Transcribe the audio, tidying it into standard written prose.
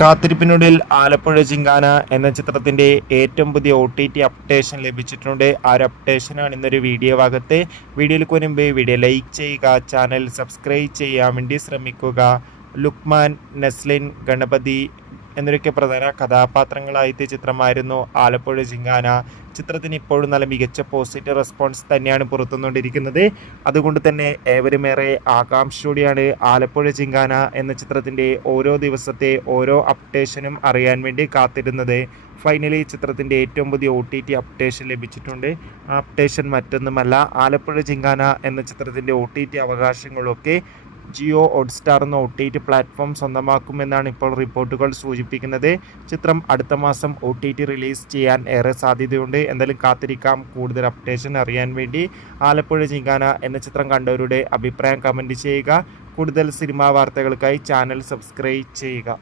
കാത്തിരിപ്പിനൊടുവിൽ ആലപ്പുഴ ജിങ്കാന എന്ന ചിത്രത്തിൻ്റെ ഏറ്റവും പുതിയ OTT അപ്ഡേഷൻ ലഭിച്ചിട്ടുണ്ട്. ആ ഒരു അപ്ഡേഷനാണ് ഇന്നൊരു വീഡിയോ ഭാഗത്ത്. വീഡിയോയിൽ മുൻപ് വീഡിയോ ലൈക്ക് ചെയ്യുക, ചാനൽ സബ്സ്ക്രൈബ് ചെയ്യാൻ വേണ്ടി ശ്രമിക്കുക. ലുക്മാൻ, നസ്ലിൻ, ഗണപതി എന്നൊക്കെ പ്രധാന കഥാപാത്രങ്ങളായ ചിത്രമായിരുന്നു ആലപ്പുഴ ജിങ്കാന. ചിത്രത്തിന് ഇപ്പോഴും നല്ല മികച്ച പോസിറ്റീവ് റെസ്പോൺസ് തന്നെയാണ് പുറത്തുകൊണ്ടിരിക്കുന്നത്. അതുകൊണ്ട് തന്നെ ഏവരുമേറെ ആകാംക്ഷയോടെയാണ് ആലപ്പുഴ ജിങ്കാന എന്ന ചിത്രത്തിൻ്റെ ഓരോ ദിവസത്തെ ഓരോ അപ്ഡേഷനും അറിയാൻ വേണ്ടി കാത്തിരുന്നത്. ഫൈനലി ചിത്രത്തിൻ്റെ ഏറ്റവും പുതിയ OTT അപ്ഡേഷൻ ലഭിച്ചിട്ടുണ്ട്. ആ അപ്ഡേഷൻ മറ്റൊന്നുമല്ല, ആലപ്പുഴ ജിങ്കാന എന്ന ചിത്രത്തിൻ്റെ OTT അവകാശങ്ങളൊക്കെ ജിയോ ഹോട്ട്സ്റ്റാർ എന്ന OTT പ്ലാറ്റ്ഫോം സ്വന്തമാക്കുമെന്നാണ് ഇപ്പോൾ റിപ്പോർട്ടുകൾ സൂചിപ്പിക്കുന്നത്. ചിത്രം അടുത്ത മാസം OTT റിലീസ് ചെയ്യാൻ ഏറെ സാധ്യതയുണ്ട്. എന്തായാലും കാത്തിരിക്കാം കൂടുതൽ അപ്ഡേഷൻ അറിയാൻ വേണ്ടി. ആലപ്പുഴ ജിങ്കാന എന്ന ചിത്രം കണ്ടവരുടെ അഭിപ്രായം കമൻറ്റ് ചെയ്യുക. കൂടുതൽ സിനിമാ വാർത്തകൾക്കായി ചാനൽ സബ്സ്ക്രൈബ് ചെയ്യുക.